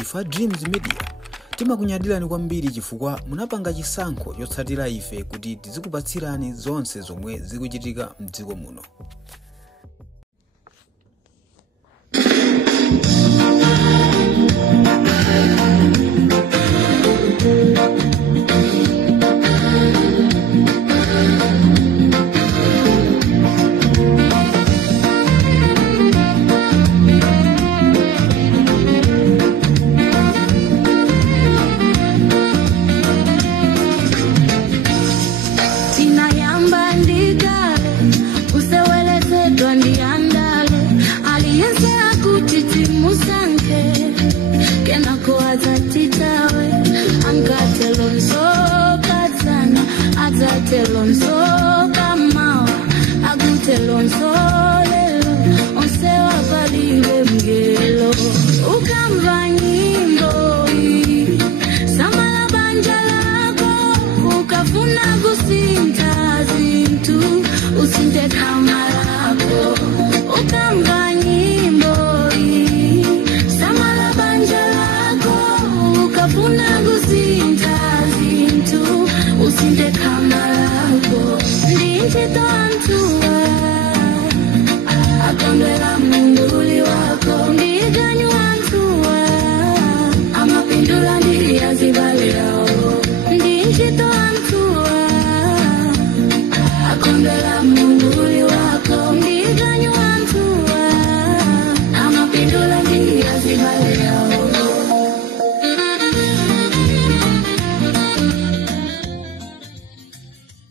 Ifa Dreams Media timakunyadira ni kwambiri chifukwa munapanga chisankho chotsatira ife kuti tizikupatsirani zonse zomwe zikuchitika mdziko muno.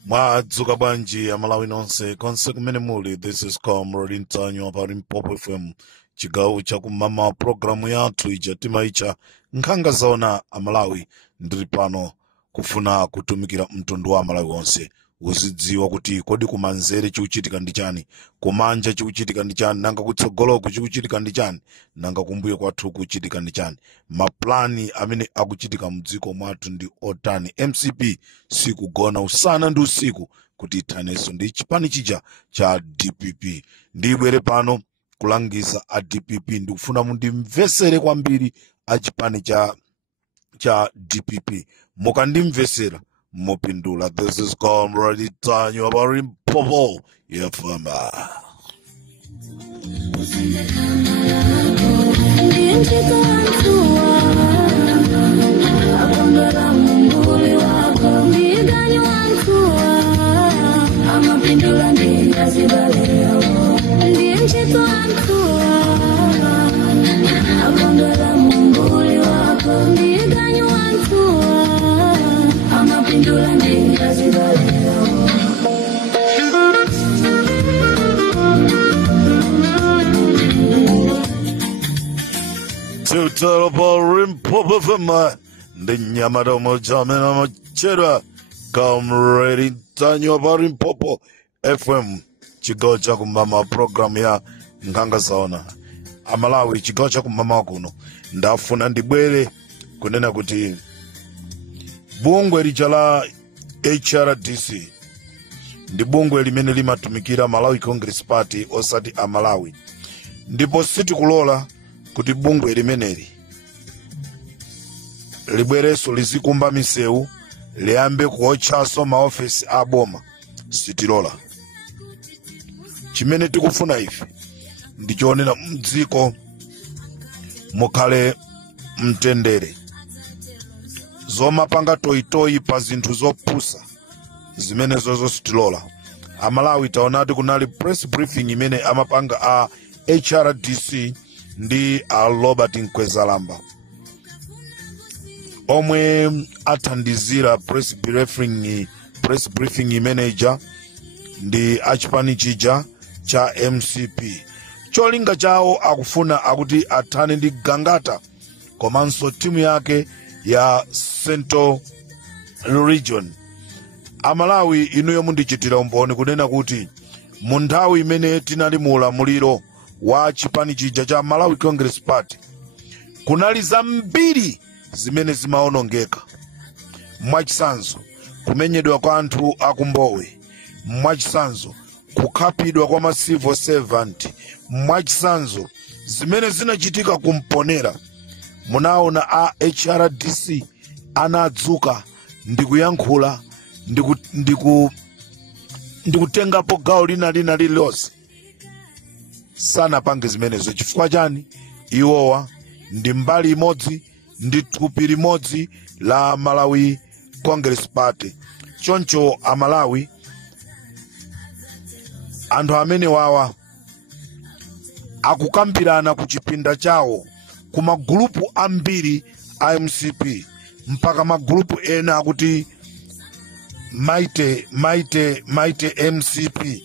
Madzuka banji amalawi nonse konse kumene muli. This is Comrade Ntanyo pa Limpopo FM, chigawo chakumama programu yathu ija timaicha nkhanga zaona amalawi. Ndiri pano kufuna kutumikira mtundu wa amalawi onse uzidziwa kuti kodi kumanzere chikuchitika ndi chani, kumanja chikuchitika ndi chani, nanga kutsogoloko chikuchitika ndi chani, nanga kumbuyo kwathu kuchitika ndi chani. Maplani amene akuchitika mdziko mwathu ndi otani. MCP sikugona usana ndi usiku kuti ithaneso ndi chipani chija cha DPP. Ndibwere pano kulangiza a DPP, ndikufuna mundimvesere kwambiri a chipani cha DPP. Mukandimvesera mopindula. This is Comrade Ntanyo pa Limpopo FM. Limpopo FM ndi nyamata mojamena machera. Comrade Ntanyo pa Limpopo FM, chigawo chakumama programu ya nkhanga zaona amalawi, chigawo chakumama kuno. Ndafuna ndibwere kunena kuti bungwe lija la HRDC ndi bungwe limene limatumikira Malawi Congress Party osati amalawi, ndipo sitikulola kuti bungwe limeneli libwereso lizikumba misewu, liyambe kuotchaso maofesi a boma. Sitilola. Chimene tikufuna ife ndichionera mdziko mukhale mtendere. Zomapanga toyitoyi pa zinthu zopusa zimene zozo sitilola. Amalawi taonati kunali press briefing imene amapanga a HRDC ndi a Robert Nkwezalamba, omwe athandizira press briefing manager ndi achipani chija cha MCP. Cholinga chawo akufuna akuti athane ndi Gangata komanso timu yake ya Central Region. Amalawi inuyo mundichitira umboni kunena kuti mu nthawi imene tinali mu ulamuliro wa chipani chija cha Malawi Congress Party kunali zambiri zimene zimaonongeka. Mwachisanzo kumenyedwa kwa anthu akumbowe, mwachisanzo kukhapidwa kwa ma civil servant, mwachisanzo zimene zinachitika kumponera, munaona a HRDC anadzuka ndikuyankhula ndikutengapo gawo lina lililonse. Sanapange zimenezo. Chifukwa chani? Iwowa ndi mbali imodzi, ndi thupi limodzi la Malawi Congress Party. Choncho Amalawi, anthu amene wawa akukambirana ku chipinda chawo ku magulupu ambiri a MCP, mpaka magulupu ena akuti maite MCP.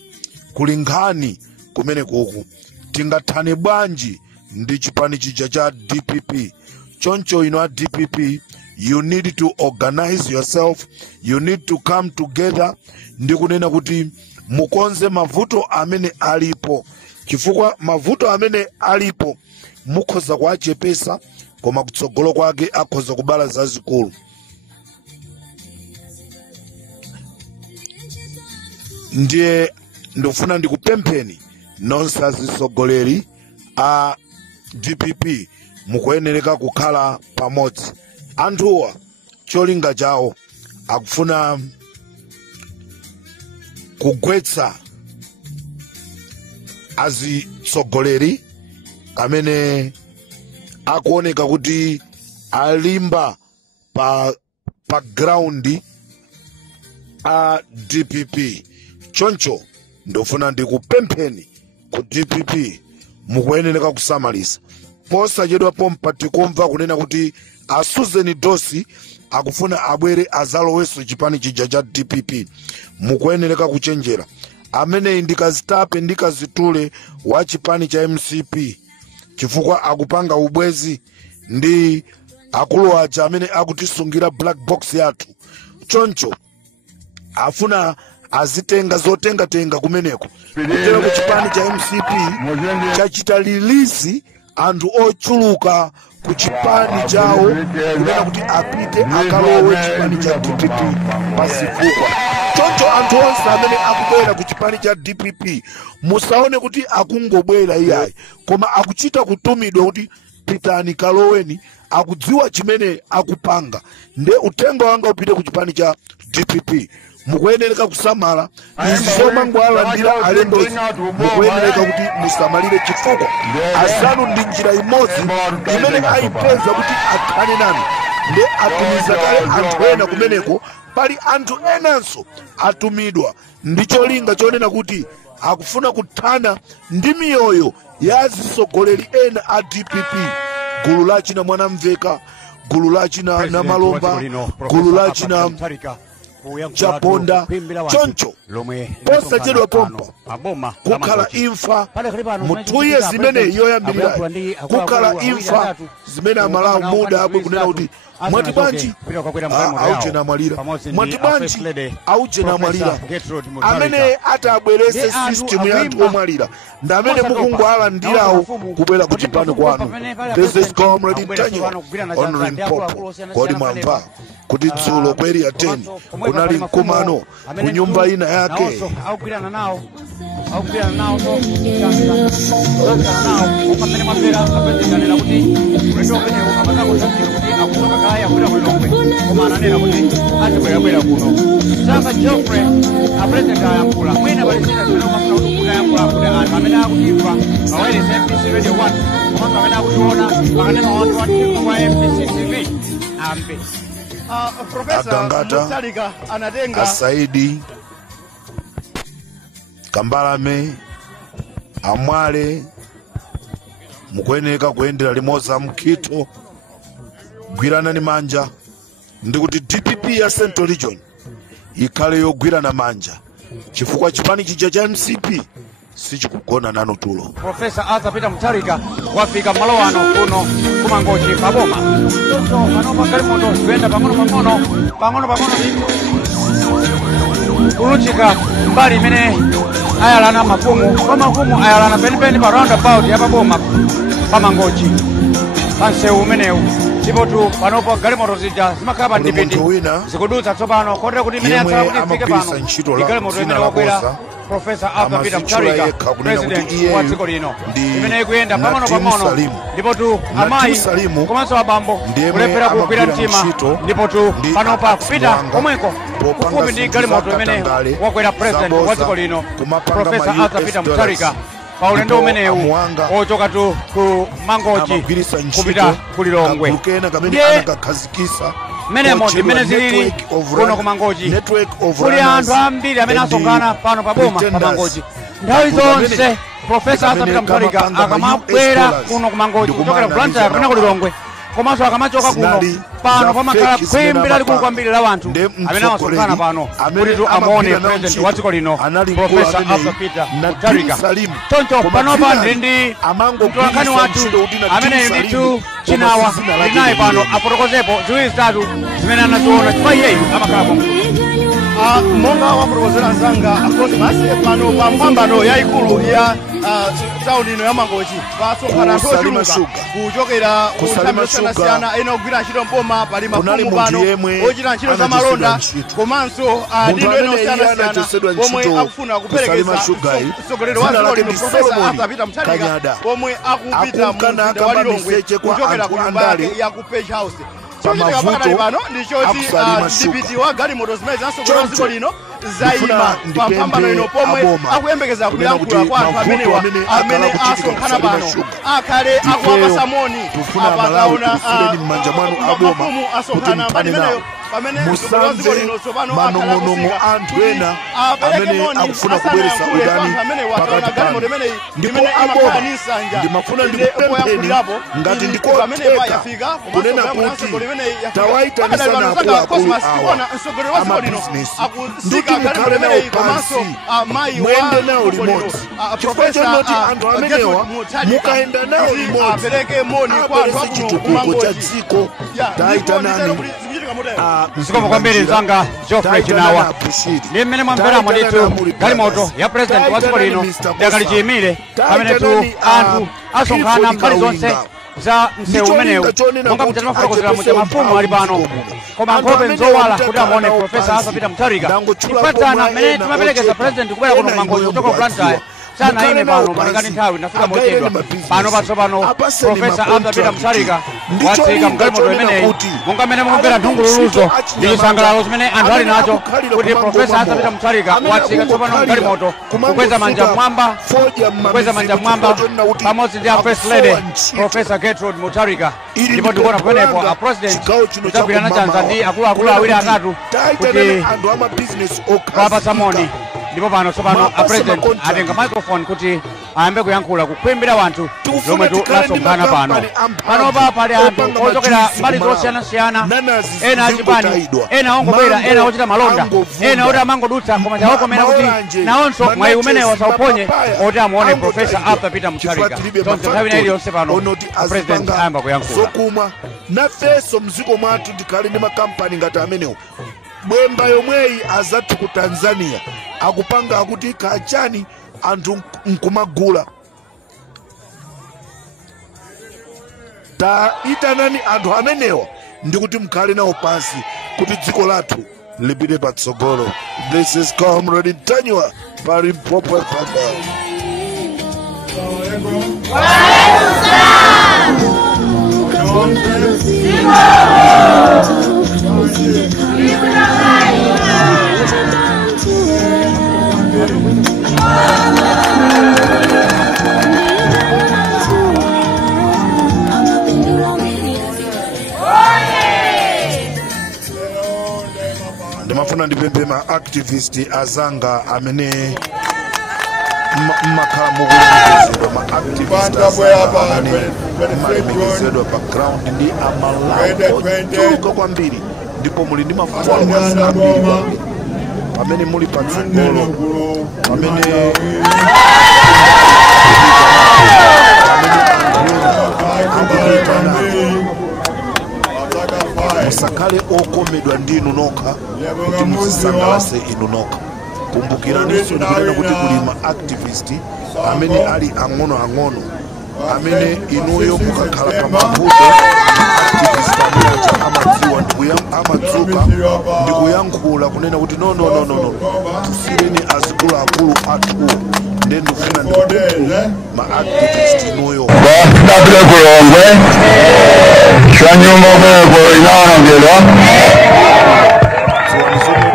Kuli nkhani kumene kuku tingathane bwanji ndi chipani chija cha DPP. Choncho ino a DPP, you need to organize yourself, you need to come together, ndi kunena kuti mukonze mavuto amene alipo. Chifukwa mavuto amene alipo mukhoza kuachepesa, koma kutsogolo kwake akhoza kubala zazikulu. Ndiye ndofuna ndikupempheni nonse azisogoleri a DPP mukuyenereka kukhala pamodzi. Anthuwa cholinga chawo akufuna kugwetsa azisogoleri amene akuoneka kuti alimba pa ground a DPP. Choncho ndofuna ndikupempheni ku DPP mukuyenereka kusamalisa. Posachedwa pompa tikumva kunena kuti a Susan Dosi akufuna abwere azaloweso chipani chija cha DPP. Mukuyenereka kuchenjera. Amene ndikazitape ndikazitule wa chipani cha MCP, chifukwa akupanga ubwezi ndi akulu aja amene akutisungira black box yathu. Choncho afuna azitenga zotenga kumeneko. Kutero ku chipani cha MCP chachita lilisi anthu ochuluka ku chipani chawo kunena kuti apite akalowe chipani cha DPP pasifukwa. Choncho anthu onse amene akubwera ku chipani cha DPP musaone kuti akungobwera iyayi, koma akuchita kutumidwa kuti pitani kaloweni, akudziwa chimene akupanga. Nde uthenga wanga upite ku chipani cha DPP. Mukuyenereka kusamala izomangwalandira alendozi, mukuyenereka kuti musamalire chifukwa asanu ndi njira imodzi imene ayipeza kuti akhane nanu. Nde atumiza kale anthu ena kumeneko, pali anthu enanso atumidwa ndi cholinga chonena kuti akufuna kuthana ndi miyoyo ya azisogoleri ena a DPP. Gulu lachina Mwanamveka, gulu lachina Namalomba, gulu lachina Chaponda. Choncho posachedwa pompa kukhala imfa muthuye zimene yoyambirira, kukhala imfa zimene Amalawi muda abwe kunena kuti mwati bwanji auje namwalira, mwati bwanji auje namwalira. Amene atabwerese system ya anthu omwalira ndi amene mukungwala ndirawo kubwera ku chipani kwanu. This is Comrade Ntanyo on Limpopo. Kodi mwamva kuti dzulo kweri ya 10 kunali mkumano ku nyumba ina yake. Agangata, Asaidi, Kambalame, Amwale, mukuyenereka kuendera limoza mkito, gwirana ni manja. Ndikuti DPP ya Central Region ikhale yogwirana manja, chifukwa chipani chija cha MCP sichikugona nanu tulo. Professor Arthur Peter Mutharika wafika malo ano kuno kumangochi paboma. Panopa Galimoto kuenda pang'ono kuluchika mbali imene ayalana mafumu ayalana penipeni pa roundabout ya paboma pamangochi pansewu umenewu. Ndipo tu panopa Galimoto zija zimakhala pa ndipindi zikudutsa tsopano kotera kuti imene yatsala kuti ifike pano Galimoto imene wakwera Professor Arthur Peter Mutharika, President wa dziko lino. Imene kuyenda pang'ono ndipo tu amayi komanso abambo kulephera kugwira mtima ndipo tu panopa kupita komweko kufupi ndi galimoto imene wakwera President wa dziko lino Professor Arthur Peter Mutharika pa ulendo umenewu ochoka tu ku Mangochi kupita ku Lilongwe. Menemo ndimene zilili kuno ku Mangochi kuli anthu ambiri amene asonkhana pano pa boma pa Mangochi. Nthawi zonse Professor Arthur Peter Mutharika akamabwera kuno ku Mangochi kuchokera ku Blantyre kapena ku Lilongwe komanso akamachoka kuno pano pamakhala khwimbi lalikulu kwambiri la wanthu amene amasonkhana pano kuti tu amuone President wa dziko lino Professor Arthur Peter Mutharika. Choncho panopa ndili ndi mtolankhani wathu amene ndithu Chinawa linaye pano afotokozepo ziwiri zitatu zimene anaziona chifukwa iyeyu amakhala pomwe. Monga wafotokozera zanga Cosmas pano pa mpambano yayikulu ya town ino ya Mangochi pasonkhana anthu ochuluka kuchokera ku nthambi zosiyanasiyana ena ogwira ntchito mboma pali mafumu pano ochita ntchito za malonda komanso ndindo ena osiyanasiyana pomwe akufuna kuperekeza mtsogoleri wa dziko lino Professor Arthur Peter Mutharika pomwe akupita mu mzinda wa Lilongwe kuchokera ku nyumba yake ya ku Page House. Pakati pano ndichoti DPT wa galimoto zimene zinasogolera dziko lino zaima pa mpambano ino pomwe akuyembekeza kuyankhula kwa anthu amenewa amene asonkhana pano akhale akuwapasa moni apakaona mafumu asonkhana pameneyo pamene musanze manong'onong'o anthu ena amene akufuna kubweretsa udani pakati pano ndipo aboma ndimafuna ndikupempheni ngati ndikotheka kunena kuti tawaitanitsani akuluakulu awa amabizinesi ndikuti mukhale nawo pansi muyende nawo limodzi chifukwa chonoti anthu amenewa mukayenda nawo limodzi aperetse chitukuko cha dziko. Tayitanani zikomo kwambiri zanga Geoffrey Chinawa ndi mmene mwamveramo ndithu galimoto ya President wa dziko lino yakali chiyimire pamene tu anthu asonkhana mbali zonse za msewu umenewu monga mutati mafotokozera muja mafumu ali pano koma nkhope nzowala kuti amuone Professor Arthur Peter Mutharika kupatsana mmene timaperekeza President kubwera kuno Mangochi kuchoka ku Blantyre sana ine pano malingani nthawi nafika mochedwa pano patsopano Professor Arthur Peter Mutharika watsika mgalimoto imeneyi monga mmene mukumvera nthungululuzo ndi chisangalalo zimene anthu ali nacho kuti Professor Arthur Peter Mutharika watsika tsopano mgalimoto kukweza manja mmwamba pamodzi ndi a First Lady Professor Gertrude Mutharika ndipo ndikuona pamenepo a President kudzagwirana chanza ndi akuluakulu awiri atatu kuti wapatsa moni ndipo pano tsopano a President atenga microphone kuti ayambe kuyankhula kukwimbira wanthu lomwe lasonkhana pano. Panopa pali anthu ochokera mbali zosiyanasiyana, ena achipani, ena ongobwera, ena ochita malonda, ena oti amangodutsa koma chawokomera kuti nawonso mwayi umene wasauponye oti amuone Professor Arthur Peter Mutharika. Tonse nthawi ina iliyonse pano a President ayamba kuyankhula. Nafenso mziko mwathu tikhale ndi makampani ngati amenewo. Bwemba yomweyi azathu ku Tanzania akupanga akuti kachani anthu nkumagula. Itanani anthu amenewa ndikuti mkhale nawo pansi kuti dziko lathu lipite patsogolo. This is Comrade Ntanywa pali Mpopo FM. Ndimafuna ndipempe ma activist azanga amene makhala mukulemekezedwa ma activist azanga amene malemekezedwa background ndi amalawo ochuluka kwambiri ndipo muli ndi mafumu ambiri pamene muli patsogolo pamene musakale okomedwa ndinu nokha kuti muzisangalase inu nokha. Kumbukiraniso ndikunena kuti kuli ma activist amene ali ang'ono amene inuyo mukakhala pa mavuto activist amene amadziwa kutuluka ndikuyankhula kunena kuti no tusireni akulu athu nde ndikufuna ndikututu ma-activist inuyo Basitapile Kulongwe Shanyuma Kweko inawonongedwa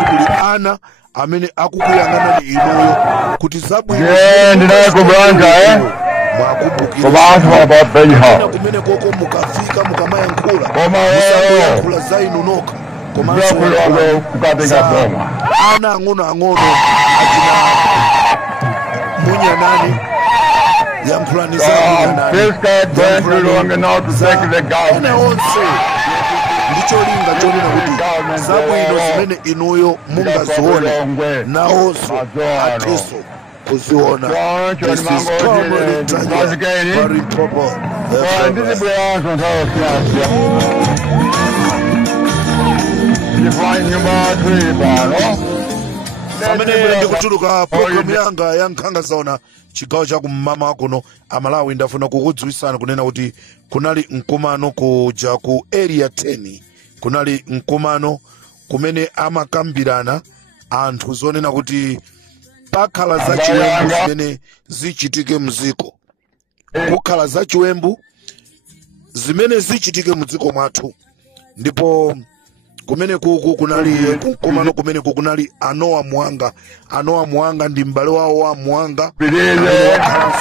kuli ana amene akukuyang'anani inuyo kuti zabwino ndinaye kubrancha mwakumbukira kumene koko mukafika mukamayankhula musakuyankhula za inu nokha komanso ana ang'ono achina munyanani yankhulani za ene onse ndicholinga chonena kuti zabwino zimene inuyo mungazione nawonso atheso kuziona. This is Comrade Tanya Parimpopo. Samene ndikutuluka program yanga yankhanga zaona chigawo cha kumama kuno Amalawi ndafuna kukudziwisana kunena kuti kunali mkumano kuja ku area 10 kunali mkumano kumene amakambirana anthu zonena kuti pakhala za chiwembu zimene zichitike mziko kukhala za chiwembu zimene zichitike mziko mwathu ndipo kumene kuku kunali kumano kumene kunali Anoa Mwanga ndi mbale wawo wa Mwanga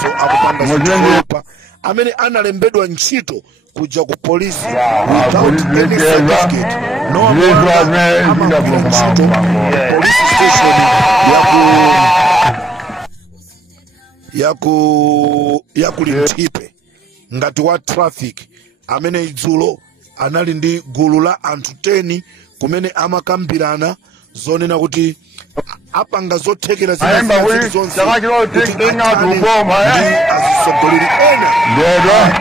so akupanga zopa amene analembedwa ntchito kuja ku polisi without any certificate no ntchito police station yaku Limtipe ngati wa traffic amene idzulo anali ndi gulu la anthu 10 kumene amakambirana zonena kuti apanga zothekera zonse kuti azisogoleri ena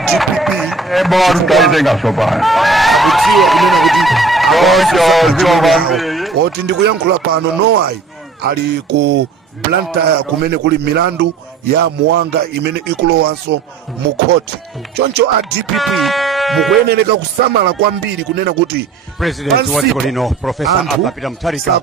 DPP akudziwa kunena kuti oti ndikuyankhula pano Noai ali ku Blantyre kumene kuli milandu ya Mwanga imene ikulowanso mu court choncho a DPP mukuyenereka kusamala kwambiri kunena kuti President wa dziko lino Professor Apapita Mutharika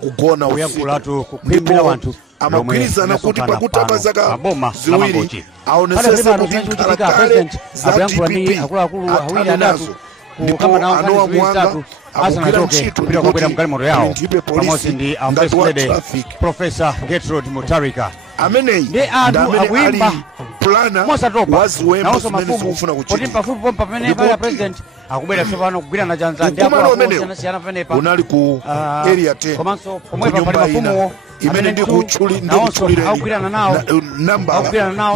uyankhulatu kukhwimbira wanthu amagwirizana kuti pakutapa zaka ziwiri aonesese kuti nkhalakale za DPP akhale nazo ndipo Anoa Mwanga akugwira ntchito kupita mgalimoto yawo pamodzi ndi First Lady Professor Gertrude Mutharika ameneyi ndi anthu akuimba plana mosatopa waziwembu nawonso zimene mafumu zikufuna kuti kuchitika pafupipo pamene pali president akubwera tsopano kugwirana chanza ndi akuluakulu pamenepa unali ku area 10 komanso pomwepa pali mafumu imene ndikutchulireni akugwirana nawo nambala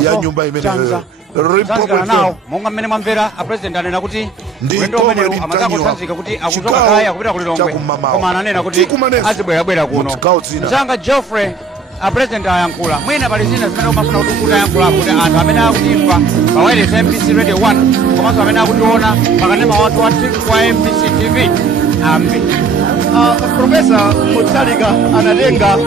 ya nyumba imene zanzikana nawo monga mmene mwamvera a president anena kuti ulendo umenewu amazakutsanzika kuti akuchoka kaya kupita ku Lilongwe koma ananena kuti azibwerabwera kuno mzanga Geoffrey a president ayankhula mwina pali zina zimene umafuna kuti utayankhulapo kuti anthu amene akutimva pa wireless MBC Radio 1 komanso amene akutiona pakanema watu wa MBC TV ambe Professor Mutharika analenga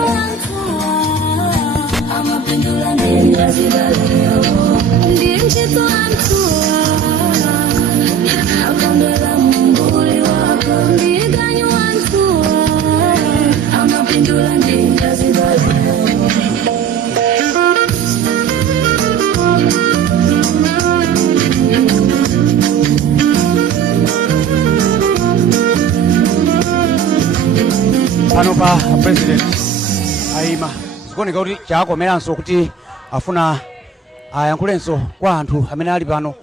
pano pa president aima zikuoneka kuti chakomeranso kuti afuna ayankhulenso kwa anthu amene ali pano.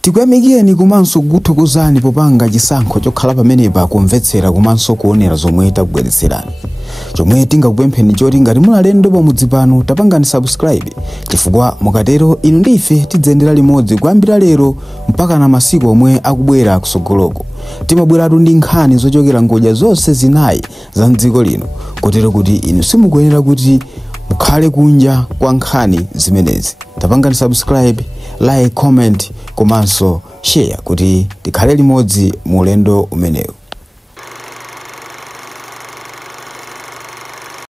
tikuyamikeni komanso kukuthokozani popanga chisankho chokhala pamenepa kumvetsera komanso kuonera zomwe takubweretserani. chomwe tingakupempheni choti ngati muli alendo pamudzi pano tapangani subscribe chifukwa mukatero inu ndi ife tidzayendera limodzi kuyambira lero mpaka na masiku omwe akubwera kusogoloko. timabweratu ndi nkhani zochokera ngodya zonse zinayi za mdziko lino kotero kuti inu simukuyenera kuti mukhale kunja kwa nkhani zimenezi. tapangani subscribe, like, comment komanso share kuti tikhale limodzi mu ulendo umenewu.